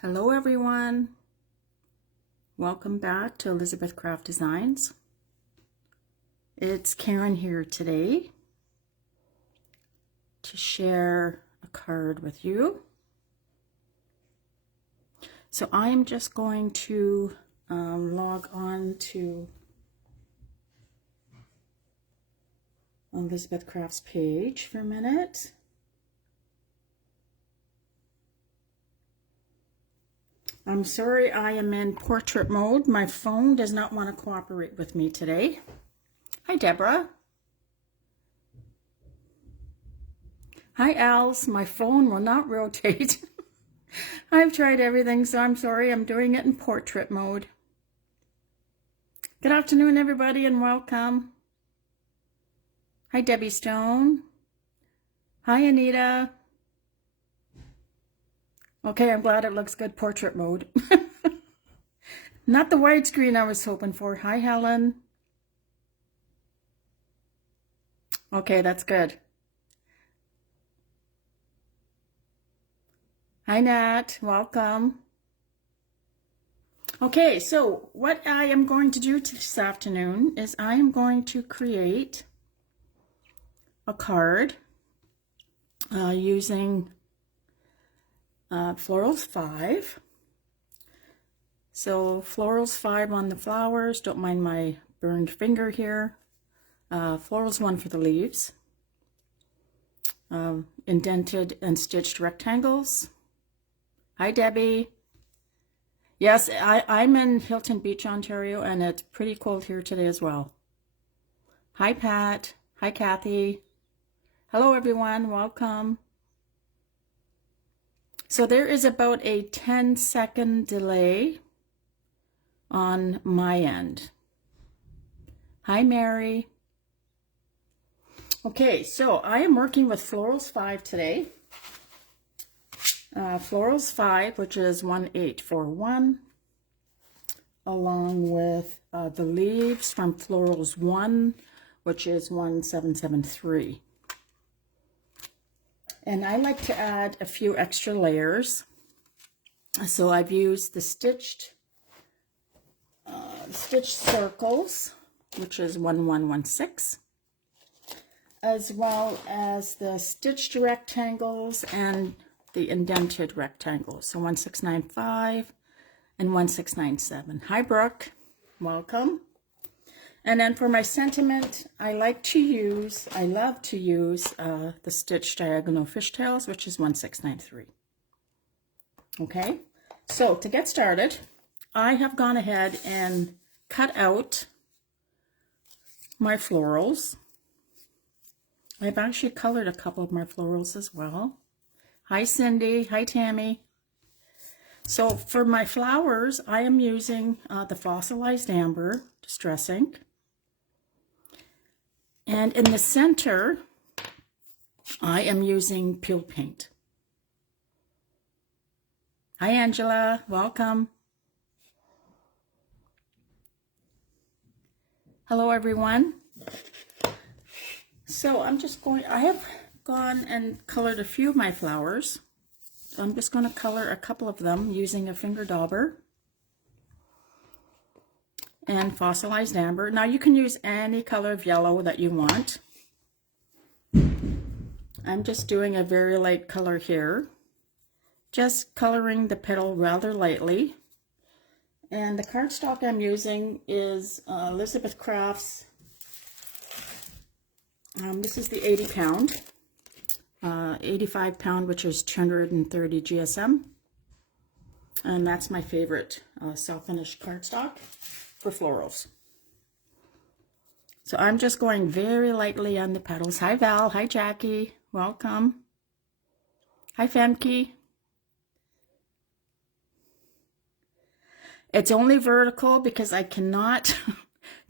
Hello everyone, welcome back to Elizabeth Craft Designs. It's Karen here today to share a card with you. So I am just going to log on to Elizabeth Craft's page for a minute. I'm sorry, I am in portrait mode. My phone does not want to cooperate with me today. Hi, Deborah. Hi, Als. My phone will not rotate. I've tried everything, so I'm sorry. I'm doing it in portrait mode. Good afternoon, everybody, and welcome. Hi, Debbie Stone. Hi, Anita. Okay, I'm glad it looks good portrait mode. Not the widescreen I was hoping for. Hi, Helen. Okay, that's good. Hi, Nat. Welcome. Okay, so what I am going to do this afternoon is I am going to create a card using Florals 5. So Florals 5 on the flowers, don't mind my burned finger here. Florals 1 for the leaves. Indented and stitched rectangles. Hi, Debbie. Yes, I'm in Hilton Beach, Ontario, and it's pretty cold here today as well. Hi, Pat. Hi, Kathy. Hello, everyone. Welcome. So there is about a 10-second delay on my end. Hi, Mary. Okay, so I am working with Florals 5 today. Florals 5, which is 1841, along with the leaves from Florals 1, which is 1773. And I like to add a few extra layers. So I've used the stitched circles, which is 1116, as well as the stitched rectangles and the indented rectangles. So 1695 and 1697. Hi, Brooke. Welcome. And then for my sentiment, I love to use the stitched diagonal fishtails, which is 1693. Okay, so to get started, I have gone ahead and cut out my florals. I've actually colored a couple of my florals as well. Hi, Cindy. Hi, Tammy. So for my flowers, I am using the fossilized amber distress ink. And in the center, I am using peel paint. Hi, Angela. Welcome. Hello, everyone. So I have gone and colored a few of my flowers. So I'm just going to color a couple of them using a finger dauber and fossilized amber. Now you can use any color of yellow that you want. I'm just doing a very light color here. Just coloring the petal rather lightly. And the cardstock I'm using is Elizabeth Craft's, this is the 80 pound, 85 pound, which is 230 GSM. And that's my favorite self-finished cardstock for florals. So I'm just going very lightly on the petals. Hi, Val. Hi, Jackie. Welcome. Hi, Femke. It's only vertical because I cannot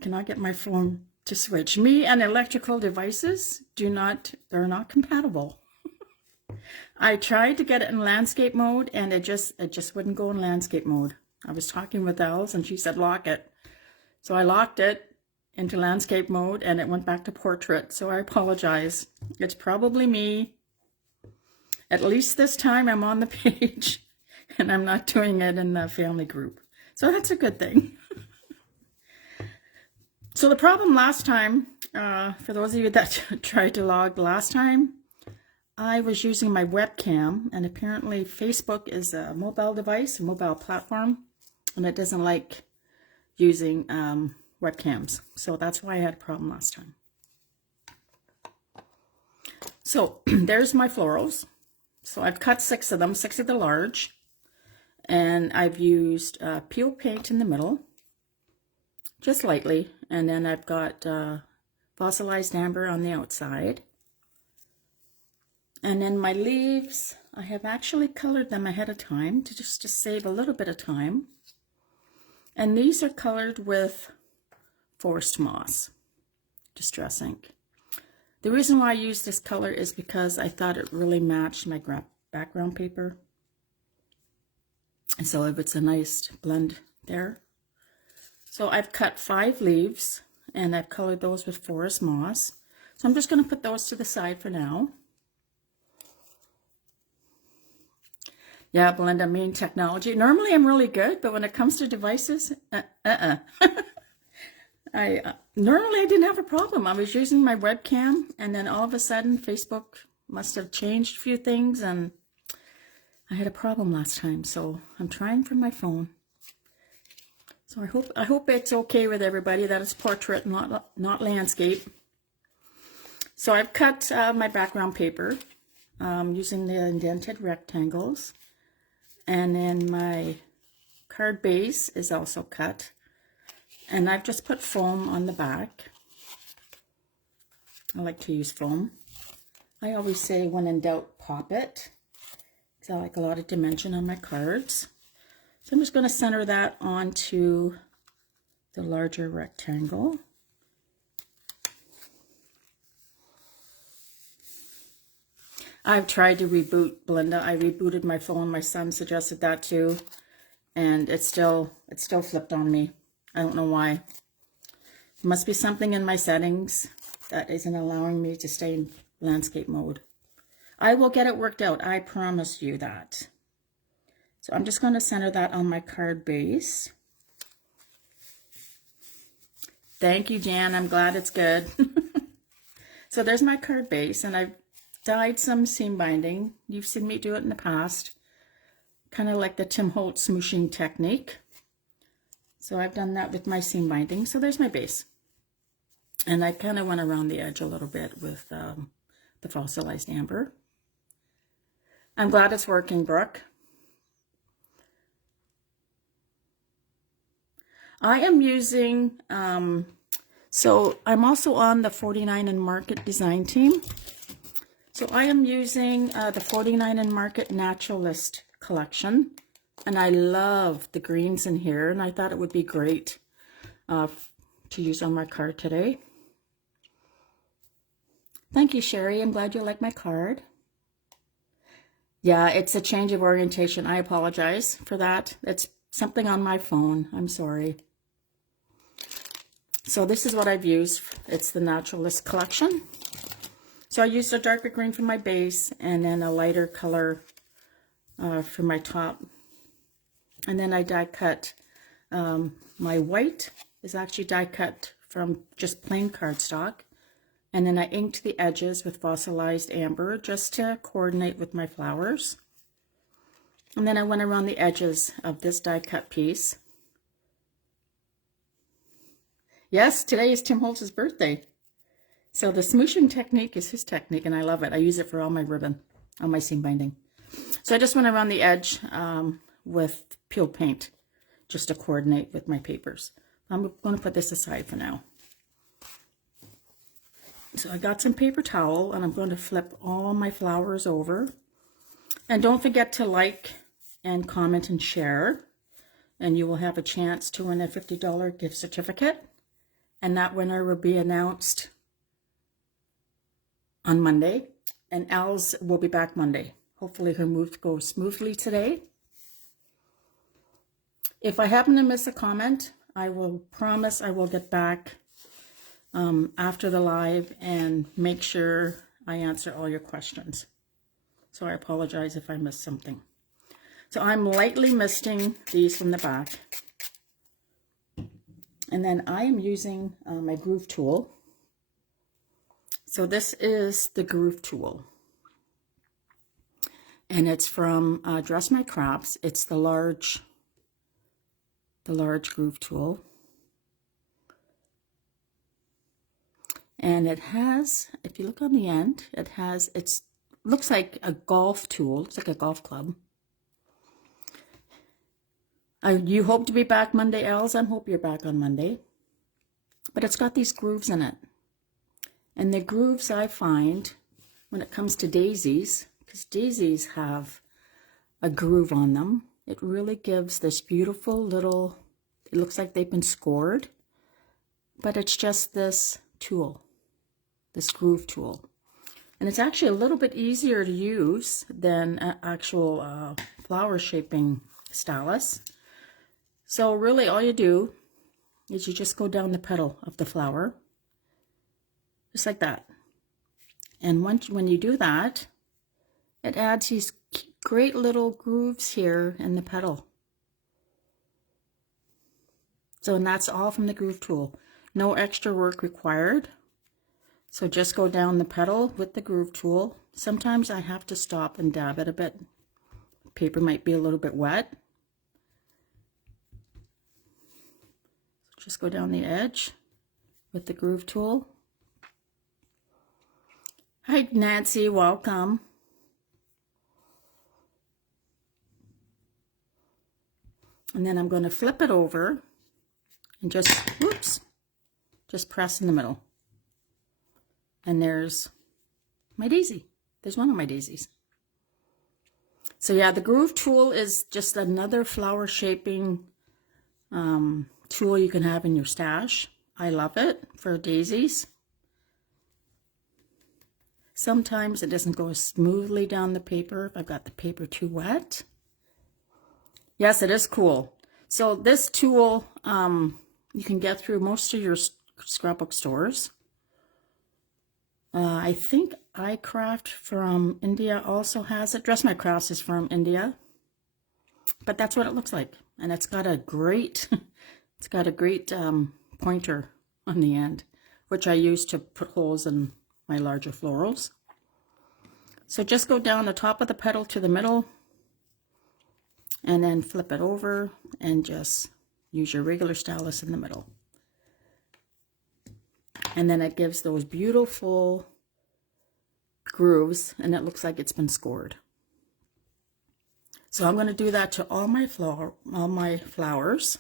get my phone to switch. Me and electrical devices they're not compatible. I tried to get it in landscape mode and it just wouldn't go in landscape mode. I was talking with Els and she said lock it. So I locked it into landscape mode and it went back to portrait. So I apologize. It's probably me. At least this time I'm on the page and I'm not doing it in the family group. So that's a good thing. So the problem last time, for those of you that tried to log last time, I was using my webcam, and apparently Facebook is a mobile device, a mobile platform, and it doesn't like using webcams. So that's why I had a problem last time. So there's my florals. So I've cut 6 of them, 6 of the large, and I've used peel paint in the middle, just lightly, and then I've got fossilized amber on the outside. And then my leaves, I have actually colored them ahead of time to save a little bit of time. And these are colored with forest moss, distress ink. The reason why I use this color is because I thought it really matched my background paper. And so it's a nice blend there. So I've cut 5 leaves and I've colored those with forest moss. So I'm just going to put those to the side for now. Yeah, Belinda, mean technology. Normally I'm really good, but when it comes to devices, normally I didn't have a problem. I was using my webcam, and then all of a sudden Facebook must have changed a few things, and I had a problem last time. So I'm trying from my phone. So I hope it's okay with everybody that it's portrait, not landscape. So I've cut my background paper using the indented rectangles. And then my card base is also cut. And I've just put foam on the back. I like to use foam. I always say, when in doubt, pop it, because I like a lot of dimension on my cards. So I'm just going to center that onto the larger rectangle. I've tried to reboot, Belinda. I rebooted my phone. My son suggested that too. And it's still flipped on me. I don't know why. There must be something in my settings that isn't allowing me to stay in landscape mode. I will get it worked out. I promise you that. So I'm just going to center that on my card base. Thank you, Jan. I'm glad it's good. So there's my card base, and I've dyed some seam binding. You've seen me do it in the past, kind of like the Tim Holtz smooshing technique. So I've done that with my seam binding. So there's my base, and I kind of went around the edge a little bit with the fossilized amber. I'm glad it's working, Brooke. I am using so I'm also on the 49 and Market design team. So I am using the 49 and Market Naturalist collection, and I love the greens in here, and I thought it would be great to use on my card today. Thank you, Sherry. I'm glad you like my card. Yeah, it's a change of orientation. I apologize for that. It's something on my phone. I'm sorry. So this is what I've used. It's the Naturalist collection. So I used a darker green for my base, and then a lighter color for my top. And then I die cut. My white is actually die cut from just plain cardstock. And then I inked the edges with fossilized amber just to coordinate with my flowers. And then I went around the edges of this die cut piece. Yes, today is Tim Holtz's birthday. So the smooshing technique is his technique, and I love it. I use it for all my ribbon on my seam binding. So I just went around the edge with peel paint just to coordinate with my papers. I'm going to put this aside for now. So I got some paper towel, and I'm going to flip all my flowers over. And don't forget to like and comment and share, and you will have a chance to win a $50 gift certificate. And that winner will be announced on Monday, and Al's will be back Monday. Hopefully her move goes smoothly today. If I happen to miss a comment, I will promise I will get back after the live and make sure I answer all your questions. So I apologize if I missed something. So I'm lightly misting these from the back. And then I am using my groove tool. So this is the groove tool. And it's from Dress My Crafts. It's the large groove tool. And it has, if you look on the end, it looks like a golf tool. It's like a golf club. You hope to be back Monday, Els. I hope you're back on Monday. But it's got these grooves in it. And the grooves I find when it comes to daisies, because daisies have a groove on them, it really gives this beautiful little, it looks like they've been scored, but it's just this tool, this groove tool. And it's actually a little bit easier to use than an actual flower shaping stylus. So really all you do is you just go down the petal of the flower, just like that. And when you do that, it adds these great little grooves here in the petal. So, and that's all from the groove tool. No extra work required. So just go down the petal with the groove tool. Sometimes I have to stop and dab it a bit. Paper might be a little bit wet. Just go down the edge with the groove tool. Hi Nancy, welcome. And then I'm going to flip it over and just, whoops, just press in the middle. And there's my daisy. There's one of my daisies. So yeah, the groove tool is just another flower shaping tool you can have in your stash. I love it for daisies. Sometimes it doesn't go smoothly down the paper if I've got the paper too wet. Yes, it is cool. So this tool, you can get through most of your scrapbook stores. I think iCraft from India also has it. Dress My Crafts is from India. But that's what it looks like. And it's got a great, pointer on the end, which I use to put holes in my larger florals. So just go down the top of the petal to the middle, and then flip it over and just use your regular stylus in the middle. And then it gives those beautiful grooves, and it looks like it's been scored. So I'm going to do that to all my flowers.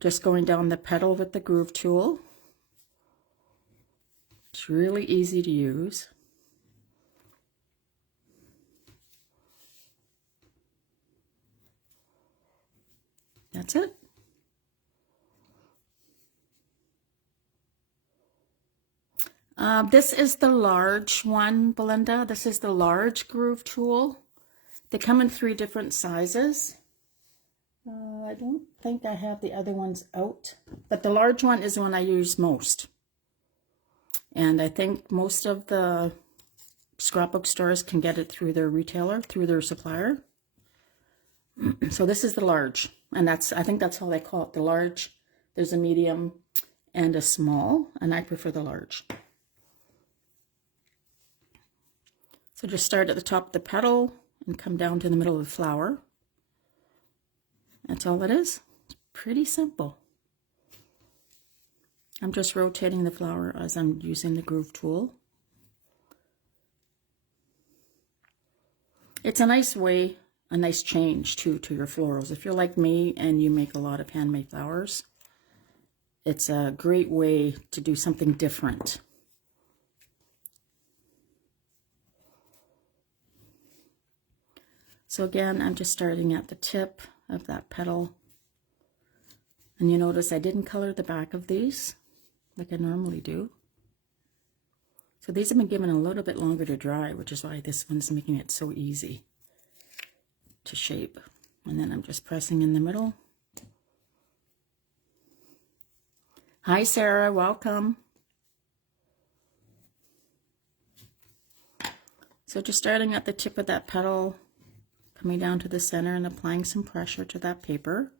Just going down the petal with the groove tool. It's really easy to use. That's it. This is the large one, Belinda. This is the large groove tool. They come in 3 different sizes. I don't think I have the other ones out, but the large one is the one I use most. And I think most of the scrapbook stores can get it through their retailer, through their supplier. So this is the large, and I think that's how they call it, the large. There's a medium and a small, and I prefer the large. So just start at the top of the petal and come down to the middle of the flower. That's all it is. It's pretty simple. I'm just rotating the flower as I'm using the groove tool. It's a nice way, a nice change too to your florals. If you're like me and you make a lot of handmade flowers, it's a great way to do something different. So again, I'm just starting at the tip of that petal. And you notice I didn't color the back of these like I normally do. So these have been given a little bit longer to dry, which is why this one's making it so easy to shape. And then I'm just pressing in the middle. Hi Sarah, welcome. So just starting at the tip of that petal, coming down to the center and applying some pressure to that paper.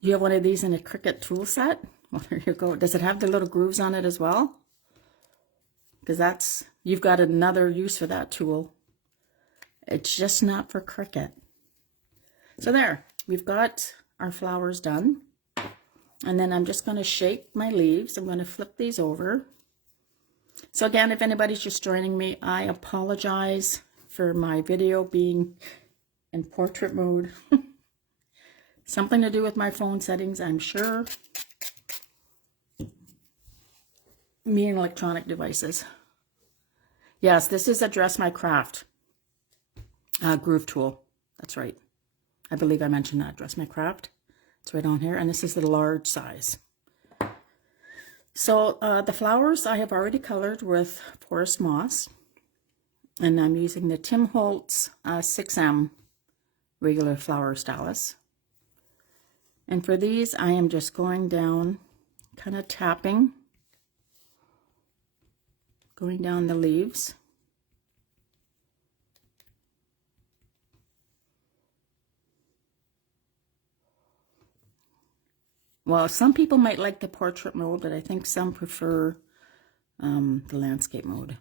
You have one of these in a Cricut tool set? Well, there you go. Does it have the little grooves on it as well? Because you've got another use for that tool. It's just not for Cricut. So there, we've got our flowers done. And then I'm just going to shape my leaves. I'm going to flip these over. So again, if anybody's just joining me, I apologize for my video being in portrait mode. Something to do with my phone settings, I'm sure. Me and electronic devices. Yes, this is a Dress My Craft groove tool. That's right. I believe I mentioned that, Dress My Craft. It's right on here, and this is the large size. So the flowers I have already colored with Forest Moss, and I'm using the Tim Holtz 6M regular flower stylus. And for these, I am just going down, kind of tapping, going down the leaves. Well, some people might like the portrait mode, but I think some prefer the landscape mode.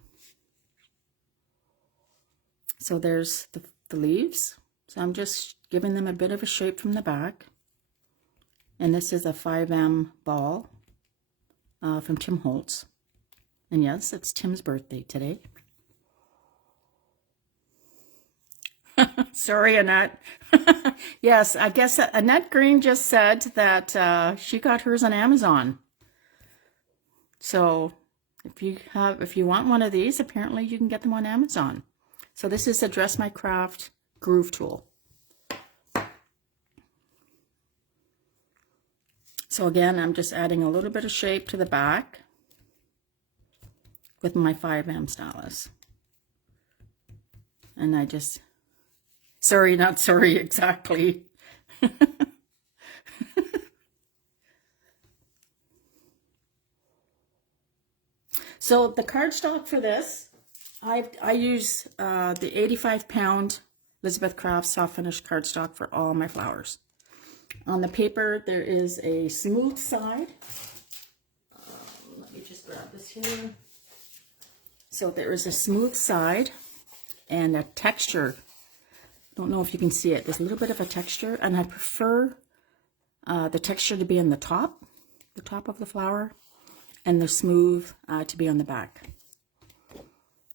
So there's the leaves. So I'm just giving them a bit of a shape from the back. And this is a 5M ball from Tim Holtz. And yes, it's Tim's birthday today. Sorry, Annette. Yes, I guess Annette Green just said that she got hers on Amazon. So if you want one of these, apparently you can get them on Amazon. So this is a Dress My Craft groove tool. So again, I'm just adding a little bit of shape to the back with my 5M stylus. And I just, sorry, not sorry, exactly. So the cardstock for this, I use the 85-pound Elizabeth Craft soft finish cardstock for all my flowers. On the paper, there is a smooth side. Let me just grab this here. So there is a smooth side and a texture. Don't know if you can see it. There's a little bit of a texture, and I prefer the texture to be in the top of the flower, and the smooth to be on the back.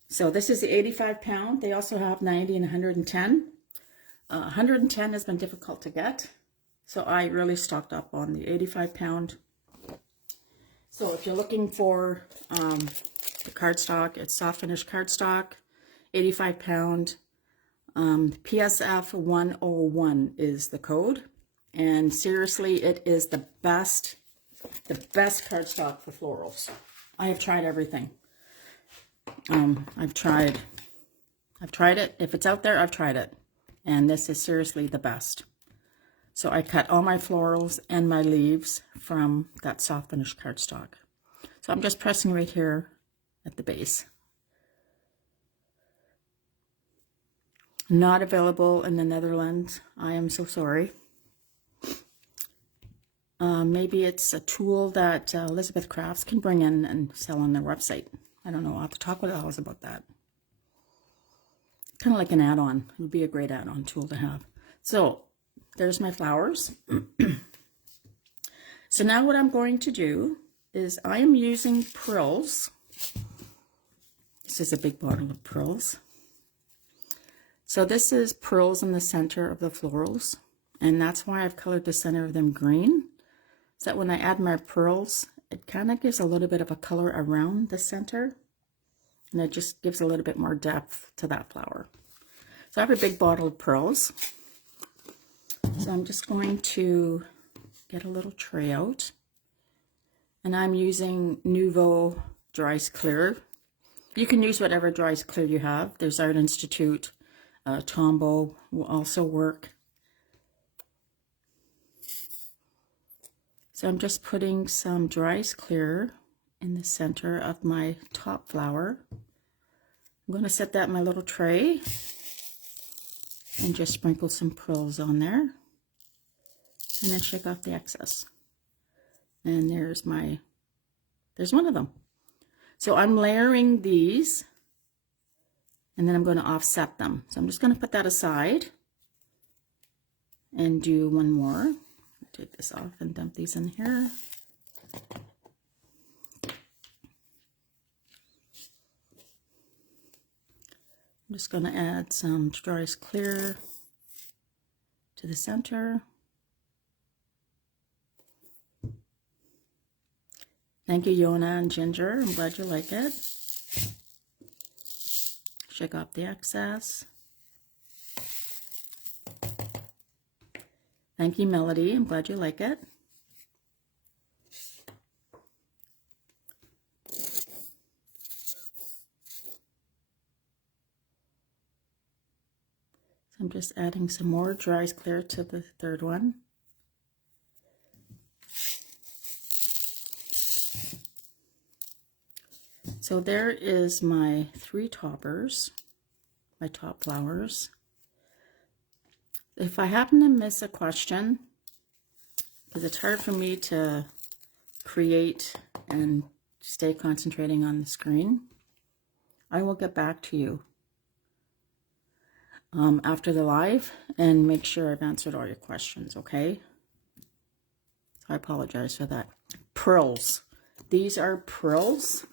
So this is the 85-pound. They also have 90 and 110. 110 has been difficult to get. So I really stocked up on the 85-pound. So if you're looking for the cardstock, it's soft finish cardstock, 85-pound. PSF 101 is the code. And seriously, it is the best cardstock for florals. I have tried everything. I've tried it. If it's out there, I've tried it. And this is seriously the best. So I cut all my florals and my leaves from that soft finish cardstock. So I'm just pressing right here at the base. Not available in the Netherlands. I am so sorry. Maybe it's a tool that Elizabeth Crafts can bring in and sell on their website. I don't know. I'll have to talk with Alice about that. Kind of like an add-on. It would be a great add-on tool to have. So there's my flowers. So now what I'm going to do is I am using Pearls. This is a big bottle of Pearls. So this is Pearls in the center of the florals. And that's why I've colored the center of them green. So that when I add my pearls, it kind of gives a little bit of a color around the center. And it just gives a little bit more depth to that flower. So I have a big bottle of pearls. So I'm just going to get a little tray out. And I'm using Nouveau Dries Clear. You can use whatever Dries Clear you have. There's Art Institute. Tombow will also work. So I'm just putting some Dries Clear in the center of my top flower. I'm going to set that in my little tray and just sprinkle some pearls on there and then shake off the excess. And there's one of them. So I'm layering these and then I'm going to offset them. So I'm just going to put that aside and do one more. Take this off and dump these in here. I'm just going to add some Dries Clear to the center. Thank you, Yona and Ginger. I'm glad you like it. Shake off the excess. Thank you, Melody. I'm glad you like it. So I'm just adding some more Dries Clear to the third one. So there is my 3 toppers, my top flowers. If I happen to miss a question, because it's hard for me to create and stay concentrating on the screen, I will get back to you after the live and make sure I've answered all your questions, okay? So I apologize for that. Pearls. These are pearls.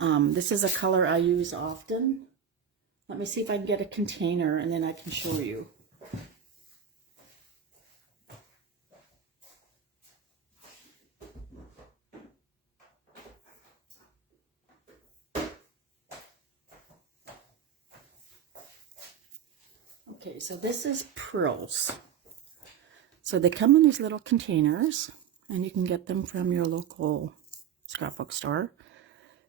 This is a color I use often. Let me see if I can get a container and then I can show you. Okay, so this is pearls. So they come in these little containers and you can get them from your local scrapbook store.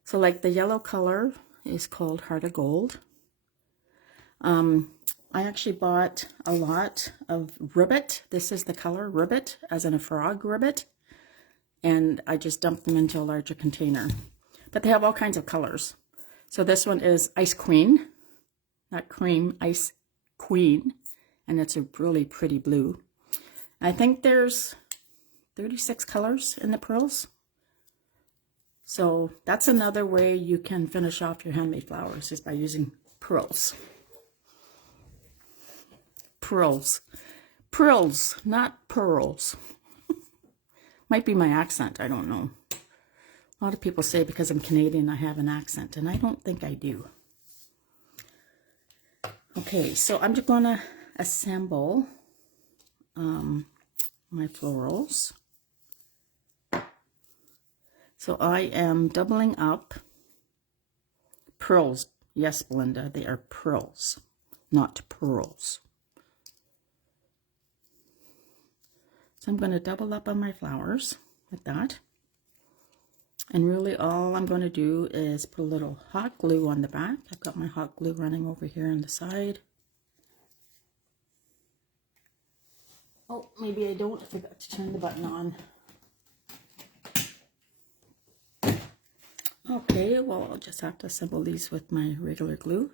So like the yellow color is called Heart of Gold. I actually bought a lot of ribbit. This is the color ribbit, as in a frog ribbit. And I just dumped them into a larger container. But they have all kinds of colors. So this one is Ice Queen, not cream, Ice Queen. And it's a really pretty blue. I think there's 36 colors in the pearls. So that's another way you can finish off your handmade flowers, is by using pearls. Pearls. Pearls, not pearls. Might be my accent, I don't know. A lot of people say because I'm Canadian I have an accent, and I don't think I do. Okay, so I'm just going to assemble my florals. So I am doubling up pearls. Yes, Belinda, they are pearls, not pearls. So I'm going to double up on my flowers like that. And really all I'm going to do is put a little hot glue on the back. I've got my hot glue running over here on the side. Oh, maybe I don't. I forgot to turn the button on. Okay, well, I'll just have to assemble these with my regular glue.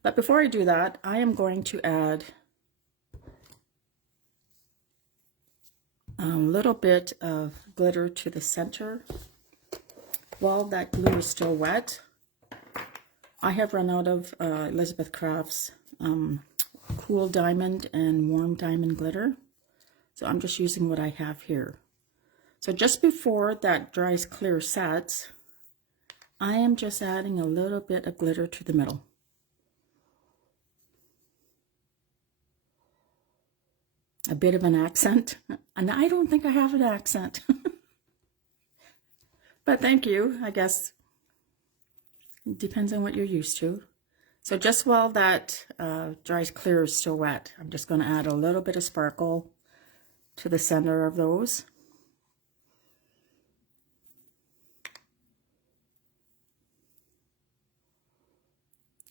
But before I do that, I am going to add a little bit of glitter to the center. While that glue is still wet, I have run out of Elizabeth Craft's cool diamond and warm diamond glitter. So I'm just using what I have here. So just before that Dries Clear sets, I am just adding a little bit of glitter to the middle. A bit of an accent. And I don't think I have an accent. But thank you. I guess it depends on what you're used to. So just while that Dries Clear is still wet, I'm just going to add a little bit of sparkle to the center of those.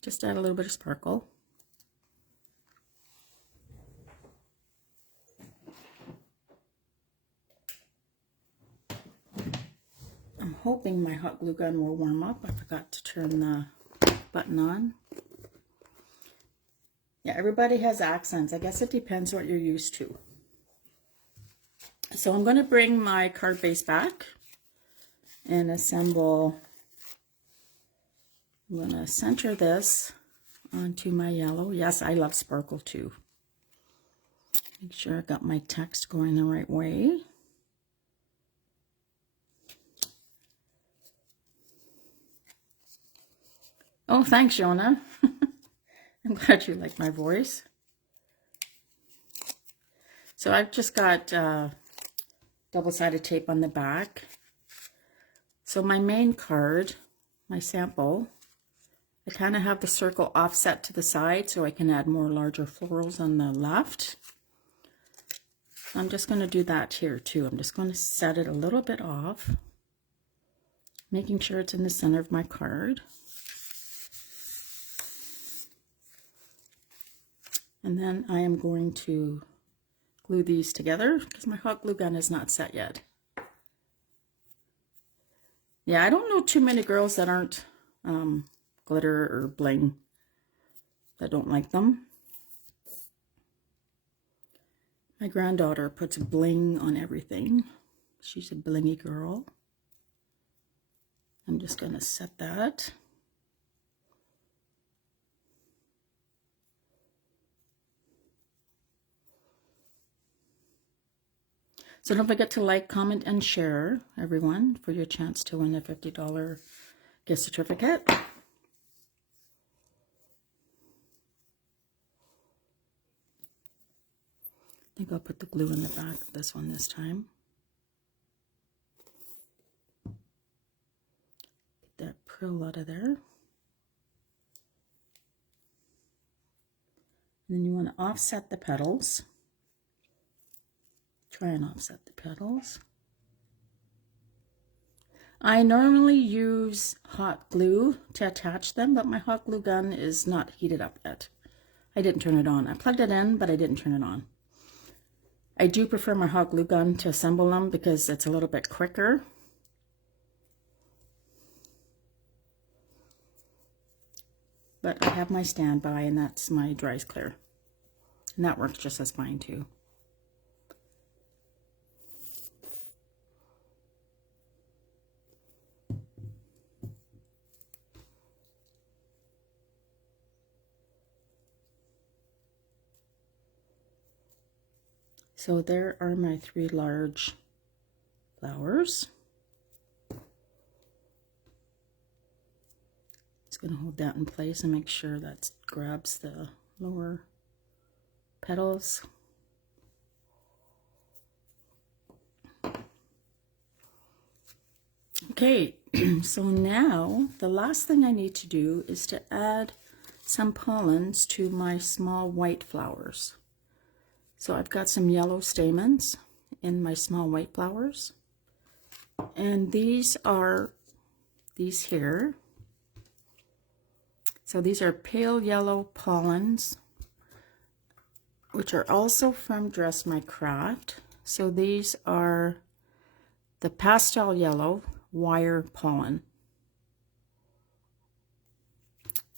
Just add a little bit of sparkle. I'm hoping my hot glue gun will warm up. I forgot to turn the button on. Yeah, everybody has accents. I guess it depends what you're used to. So I'm going to bring my card base back and assemble. I'm going to center this onto my yellow. Yes, I love sparkle too. Make sure I got my text going the right way. Oh, thanks, Jonah. I'm glad you like my voice. So I've just got double-sided tape on the back. So my main card, my sample, I kind of have the circle offset to the side so I can add more larger florals on the left. I'm just going to do that here too. I'm just going to set it a little bit off, making sure it's in the center of my card. And then I am going to glue these together because my hot glue gun is not set yet. Yeah, I don't know too many girls that aren't glitter or bling, that don't like them. My granddaughter puts bling on everything. She's a blingy girl. I'm just going to set that. So don't forget to like, comment, and share, everyone, for your chance to win a $50 gift certificate. I think I'll put the glue in the back of this one this time. Get that prill out of there. And then you want to offset the petals. Try and offset the petals. I normally use hot glue to attach them, but my hot glue gun is not heated up yet. I didn't turn it on. I plugged it in, but I didn't turn it on. I do prefer my hot glue gun to assemble them because it's a little bit quicker. But I have my standby, and that's my Dries Clear. And that works just as fine too. So there are my 3 large flowers. Just going to hold that in place and make sure that grabs the lower petals. Okay, so now the last thing I need to do is to add some pollens to my small white flowers. So I've got some yellow stamens in my small white flowers, and these are these here. So these are pale yellow pollens, which are also from Dress My Craft. So these are the pastel yellow wire pollen.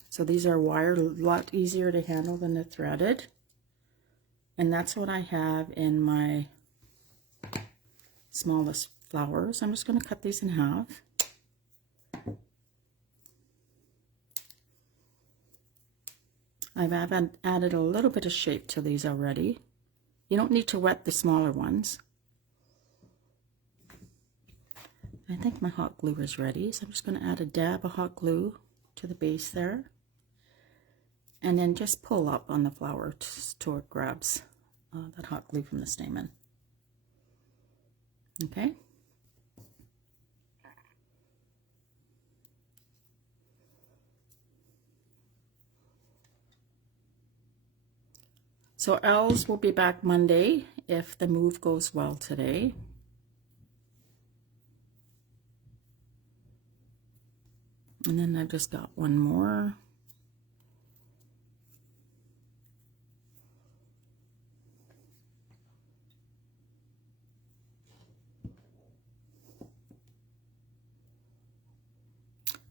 So these are wire, a lot easier to handle than the threaded. And that's what I have in my smallest flowers. I'm just going to cut these in half. I've added a little bit of shape to these already. You don't need to wet the smaller ones. I think my hot glue is ready, so I'm just going to add a dab of hot glue to the base there. And then just pull up on the flower till it grabs that hot glue from the stamen. Okay. So Els will be back Monday if the move goes well today. And then I've just got one more.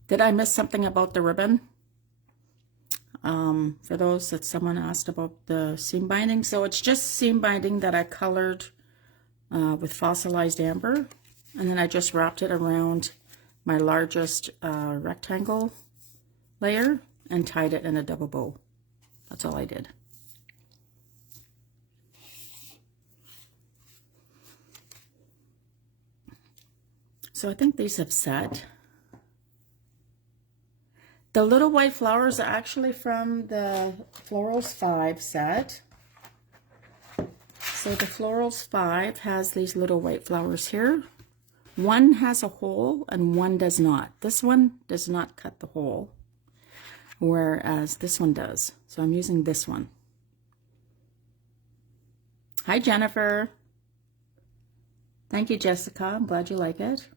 Did I miss something about the ribbon? For those that someone asked about the seam binding. So it's just seam binding that I colored with fossilized amber. And then I just wrapped it around my largest rectangle layer and tied it in a double bow. That's all I did. So I think these have set. The little white flowers are actually from the Florals 5 set. So the Florals 5 has these little white flowers here. One has a hole and one does not. This one does not cut the hole, whereas this one does. So I'm using this one. Hi, Jennifer. Thank you, Jessica. I'm glad you like it.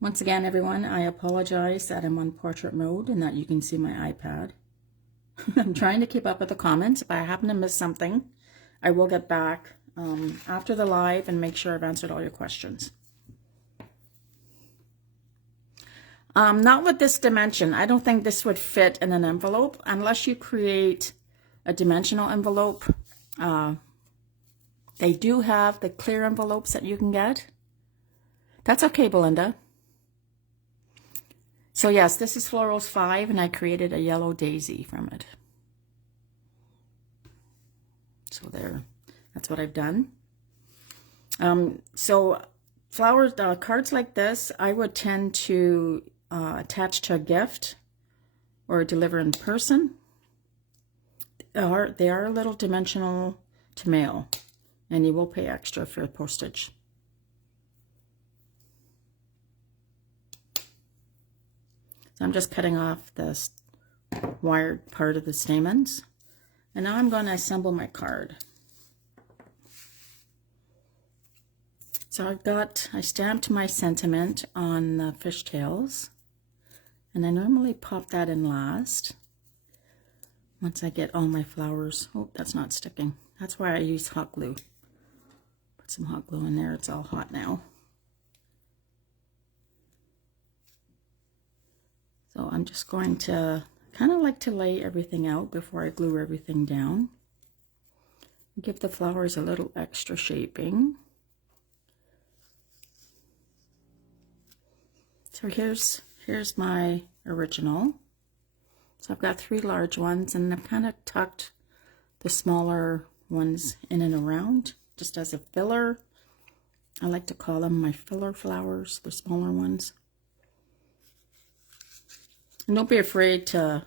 Once again, everyone, I apologize that I'm on portrait mode and that you can see my iPad. I'm trying to keep up with the comments. If I happen to miss something, I will get back after the live and make sure I've answered all your questions. Not with this dimension. I don't think this would fit in an envelope unless you create a dimensional envelope. They do have the clear envelopes that you can get. That's okay, Belinda. So yes, this is Florals 5 and I created a yellow daisy from it. So there, that's what I've done. So flowers, cards like this, I would tend to attach to a gift or deliver in person. They are a little dimensional to mail and you will pay extra for postage. So I'm just cutting off this wired part of the stamens. And now I'm going to assemble my card. So I stamped my sentiment on the fishtails. And I normally pop that in last. Once I get all my flowers. Oh, that's not sticking. That's why I use hot glue. Put some hot glue in there. It's all hot now. So I'm just going to kind of like to lay everything out before I glue everything down. Give the flowers a little extra shaping. So here's my original. So I've got 3 large ones and I've kind of tucked the smaller ones in and around just as a filler. I like to call them my filler flowers, the smaller ones. And don't be afraid to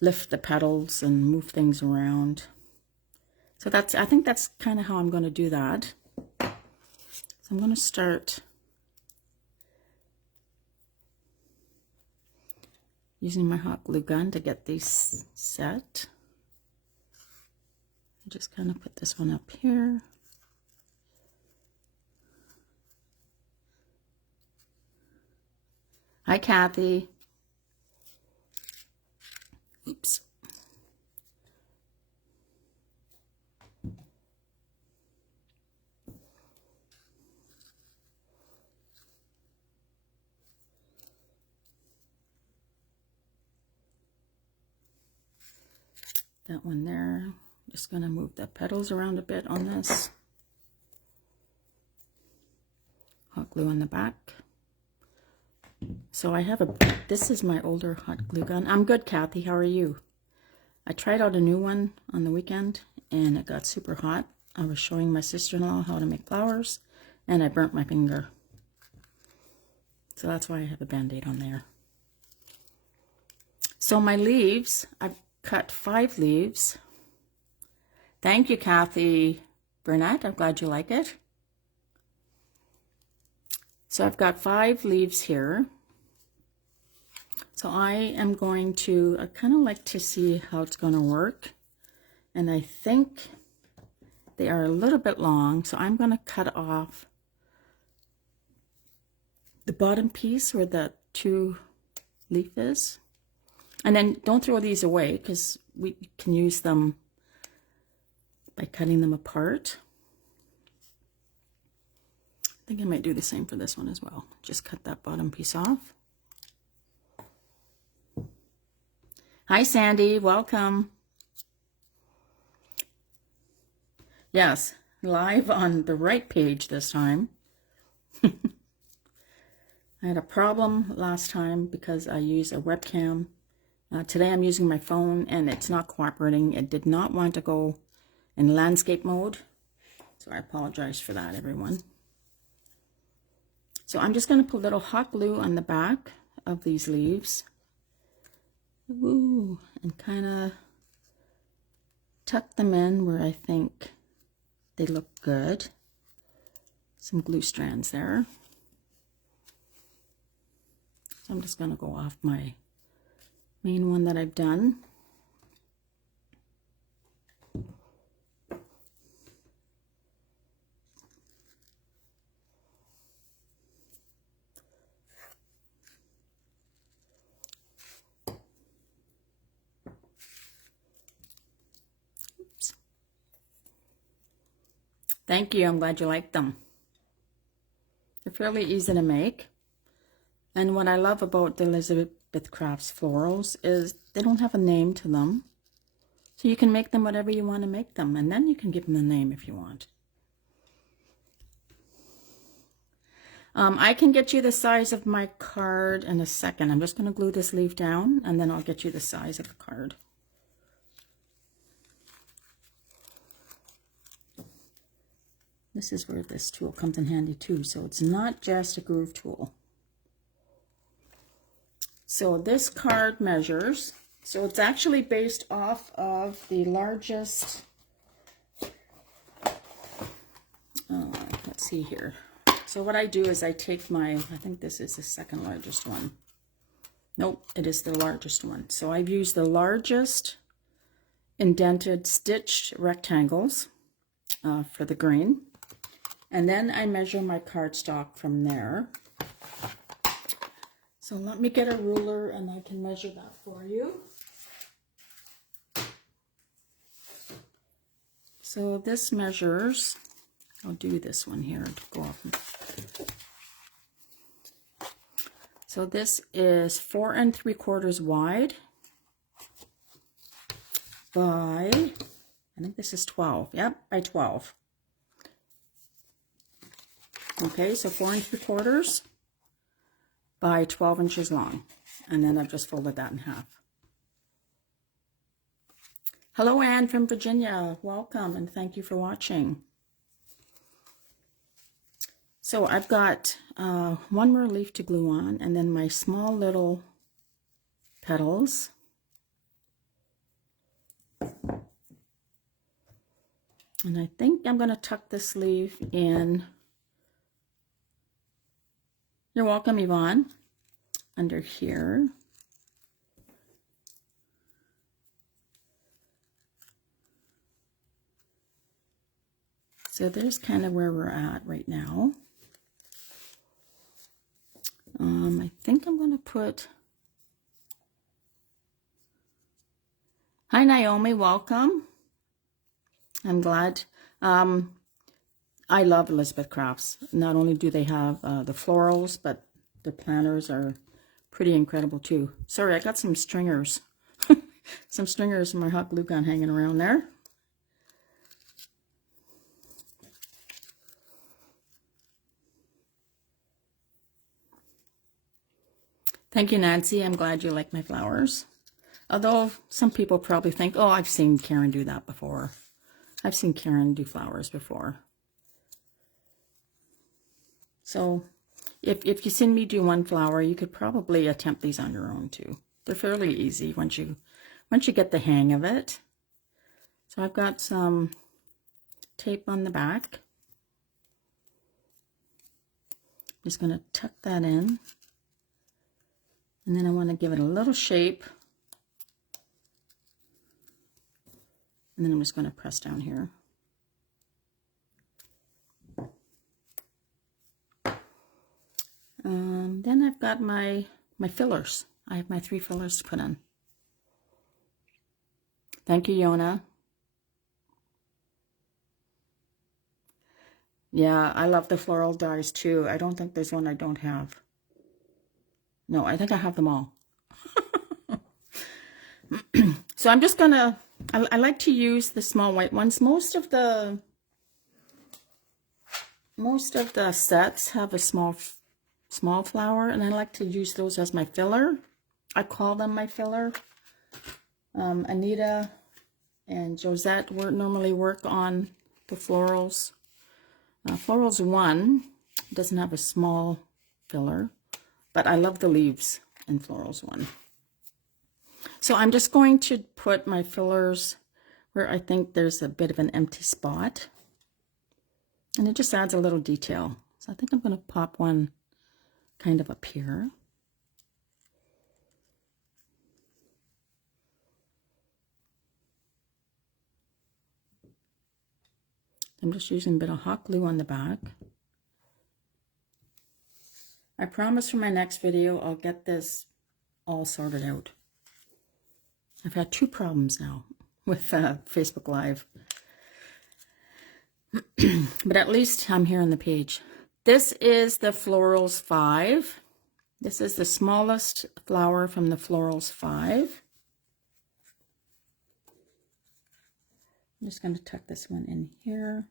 lift the petals and move things around. So I think that's kind of how I'm going to do that. So I'm going to start using my hot glue gun to get these set. I just kind of put this one up here. Hi, Kathy. Oops. That one there. Just going to move the petals around a bit on this. Hot glue on the back. So I have this is my older hot glue gun. I'm good, Kathy. How are you? I tried out a new one on the weekend and it got super hot. I was showing my sister-in-law how to make flowers and I burnt my finger. So that's why I have a band-aid on there. So my leaves, I've cut 5 leaves. Thank you, Kathy Burnett. I'm glad you like it. So I've got 5 leaves here. So I am going to, I kind of like to see how it's going to work. And I think they are a little bit long. So I'm going to cut off the bottom piece where the 2 leaf is. And then don't throw these away because we can use them by cutting them apart. I think I might do the same for this one as well. Just cut that bottom piece off. Hi, Sandy. Welcome. Yes, live on the right page this time. I had a problem last time because I used a webcam. Today I'm using my phone and it's not cooperating. It did not want to go in landscape mode. So I apologize for that, everyone. So I'm just going to put a little hot glue on the back of these leaves. Ooh, and kind of tuck them in where I think they look good. Some glue strands there. So I'm just going to go off my main one that I've done. Oops. Thank you. I'm glad you liked them. They're fairly easy to make. And what I love about the Elizabeth Crafts florals is they don't have a name to them. So you can make them whatever you want to make them, and then you can give them a name if you want. I can get you the size of my card in a second. I'm just going to glue this leaf down, and then I'll get you the size of the card. This is where this tool comes in handy too. So it's not just a groove tool. So this card measures, so it's actually based off of the largest, let's see here. So what I do is I take my, I think this is the second largest one. Nope, it is the largest one. So I've used the largest indented stitched rectangles for the green. And then I measure my cardstock from there. So let me get a ruler and I can measure that for you. So this measures, I'll do this one here to go up. So this is 4 3/4 wide by, I think this is 12. Yep, by 12. Okay, so 4 3/4 by 12 inches long. And then I've just folded that in half. Hello, Anne from Virginia. Welcome and thank you for watching. So I've got one more leaf to glue on, and then my small little petals. And I think I'm going to tuck this leaf in. You're welcome, Yvonne. Under here. So there's kind of where we're at right now. I think I'm going to put... Hi, Naomi. Welcome. I'm glad. I love Elizabeth Crafts. Not only do they have the florals, but the planners are pretty incredible too. Sorry, I got some stringers. Some stringers from my hot glue gun hanging around there. Thank you, Nancy. I'm glad you like my flowers. Although some people probably think, oh, I've seen Karen do that before. I've seen Karen do flowers before. So if you send me do one flower, you could probably attempt these on your own too. They're fairly easy once you get the hang of it. So I've got some tape on the back. I'm just going to tuck that in. And then I want to give it a little shape. And then I'm just going to press down here. Then I've got my fillers. I have my 3 fillers to put in. Thank you, Yona. Yeah, I love the floral dies too. I don't think there's one I don't have. No, I think I have them all. So I'm just gonna, I like to use the small white ones. Most of the sets have a small flower, and I like to use those as my filler. I call them my filler. Anita and Josette normally work on the florals. Florals 1 doesn't have a small filler, but I love the leaves in Florals 1. So I'm just going to put my fillers where I think there's a bit of an empty spot. And it just adds a little detail. So I think I'm going to pop one kind of up here. I'm just using a bit of hot glue on the back. I promise for my next video, I'll get this all sorted out. I've had 2 problems now with Facebook Live. But at least I'm here on the page. This is the Florals 5. This is the smallest flower from the Florals 5. I'm just going to tuck this one in here.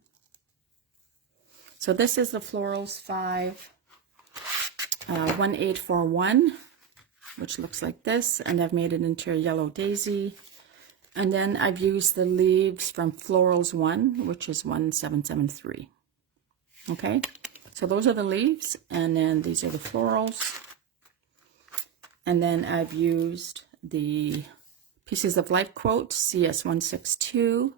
So this is the Florals 5 1841, which looks like this, and I've made it into a yellow daisy. And then I've used the leaves from Florals 1, which is 1773. Okay, so those are the leaves, and then these are the florals. And then I've used the Pieces of Life quote, CS162,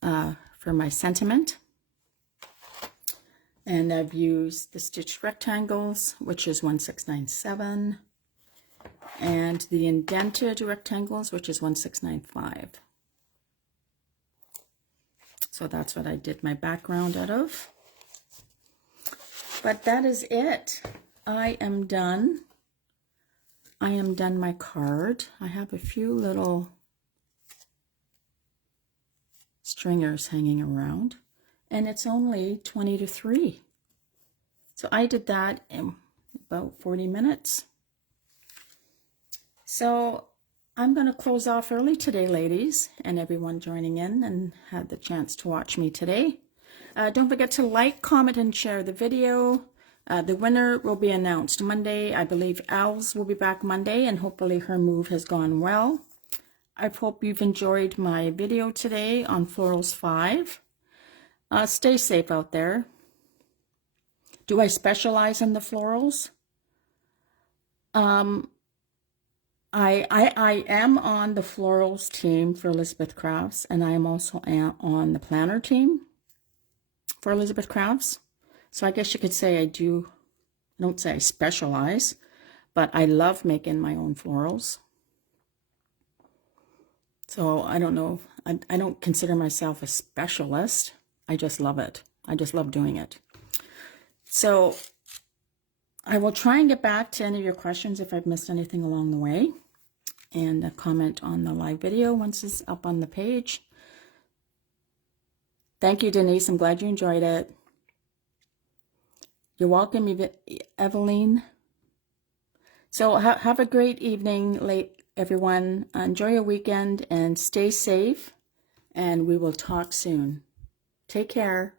for my sentiment. And I've used the stitched rectangles, which is 1697. And the indented rectangles, which is 1695. So that's what I did my background out of. But that is it. I am done. I am done my card. I have a few little stringers hanging around, and it's only 20 to 3. So I did that in about 40 minutes. So I'm going to close off early today, ladies, and everyone joining in and had the chance to watch me today. Don't forget to like, comment, and share the video. The winner will be announced Monday. I believe Al's will be back Monday, and hopefully her move has gone well. I hope you've enjoyed my video today on Florals 5. Stay safe out there. Do I specialize in the florals? I am on the florals team for Elizabeth Crafts, and I am also on the planner team for Elizabeth Crafts. So I guess you could say I don't say I specialize, but I love making my own florals. So I don't know, I don't consider myself a specialist. I just love it. I just love doing it. So I will try and get back to any of your questions if I've missed anything along the way, and comment on the live video once it's up on the page. Thank you, Denise. I'm glad you enjoyed it. You're welcome, Eveline. So have a great evening, everyone. Enjoy your weekend and stay safe, and we will talk soon. Take care.